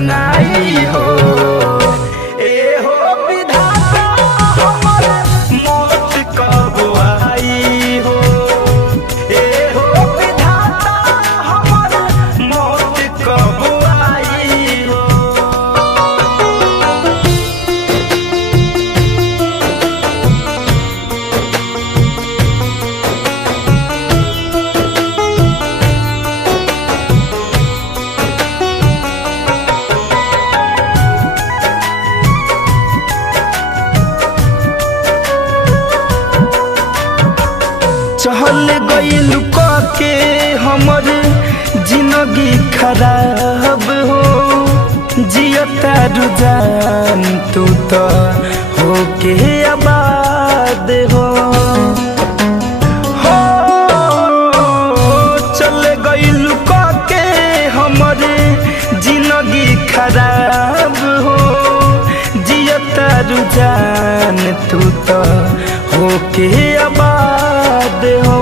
बनाई हो। ए हो विधाता हमर मौत कब आई हो। ए हो विधाता हमर मौत कब आई हो। चहल गइल के हमर जिंदगी खराब हो। जियता रुझान तू तो होके आबाद हो। चल गइल के हमर जिंदगी खराब हो। जियता रुझान तू तो होके आबाद हो।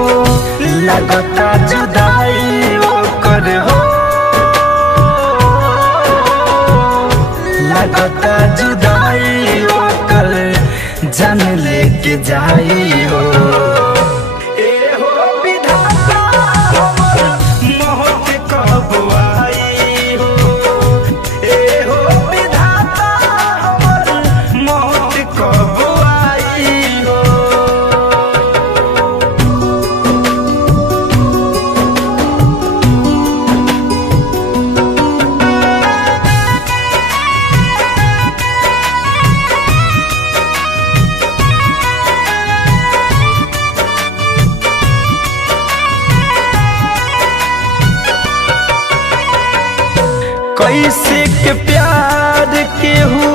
लगता जुदाई ओकर हो। लगता जुदाई ओकर जान लेके जाई हो। ए हो विधाता हमर मौत कब आई हो। ए हो विधाता हमर मौत कब आई हो। कैसे के प्यार केहू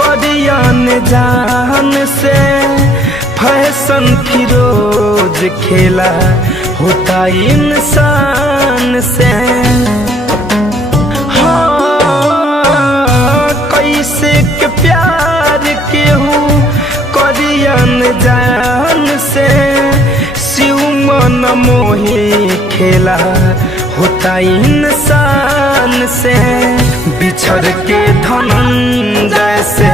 करियन जान से। फैशन फिरोज खेला होता इंसान से। कैसे के प्यार केहू करियन जान से। शिव मन मोही खेला होता इंसान से। बिछड़ के धनंजय से